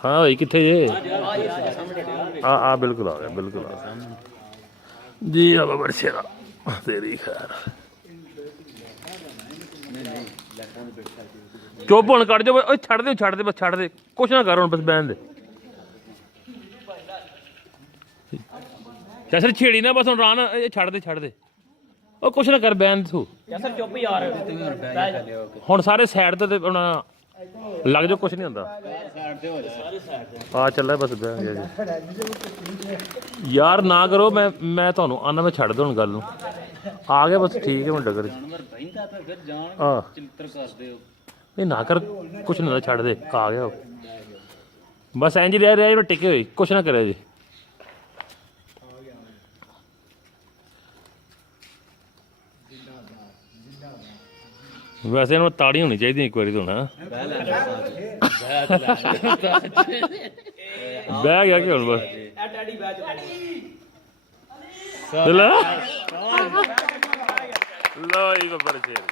हाँ भाई कितने जे हाँ बिल्कुल आ गया बिल्कुल आ गया जी अब बरसेरा तेरी खैर चुप हुण कट जाओ छड़ दे बस छड़ दे कुछ ना कर हुण बस बहन दे जैसे छेड़ी ना बस हुण रान छड़ दे ਉਹ ਕੁਛ ਨਾ ਕਰ ਬੈਨ ਤੂੰ ਯਾਰ ਚੁੱਪ ਯਾਰ ਹੁਣ ਸਾਰੇ ਸਾਈਡ ਤੇ ਆਪਣਾ ਲੱਗ ਜਾ ਕੁਛ ਨਹੀਂ ਹੁੰਦਾ ਸਾਈਡ ਤੇ ਹੋ ਜਾ ਸਾਰੇ ਸਾਈਡ ਤੇ ਆ ਚੱਲਿਆ ਬਸ ਬੈਨ ਜੀ ਯਾਰ ਨਾ ਕਰੋ ਮੈਂ ਤੁਹਾਨੂੰ ਆਨਾ ਮੈਂ ਛੱਡ ਦੋ ਹੁਣ ਗੱਲ ਨੂੰ ਆ ਗਿਆ ਬਸ ਠੀਕ ਹੈ ਮੈਂ ਡਗਰ ਬੈਂਦਾ ਤਾਂ ਫਿਰ ਜਾਣ ਚਿੰਤਰ ਕਰਦੇ ਹੋ ਨਹੀਂ ਨਾ ਕਰ ਕੁਛ ਨਹੀਂ ਹੁੰਦਾ ਛੱਡ ਦੇ ਆ ਗਿਆ ਬਸ ਇੰਜ ਰਿਹਾ ਟਿਕੇ ਹੋਈ ਕੁਛ ਨਾ ਕਰਿਆ ਜੀ ਵੈਸੇ ਇਹਨਾਂ ਨੂੰ ਤਾੜੀ ਹੋਣੀ ਚਾਹੀਦੀ ਇੱਕ ਵਾਰੀ ਤੋਂ ਨਾ ਬਹਿ ਗਿਆ ਕਿ ਹੁਣ ਬਸ ਲਓ ਇਹ ਬੱਬਰ ਸ਼ੇਰ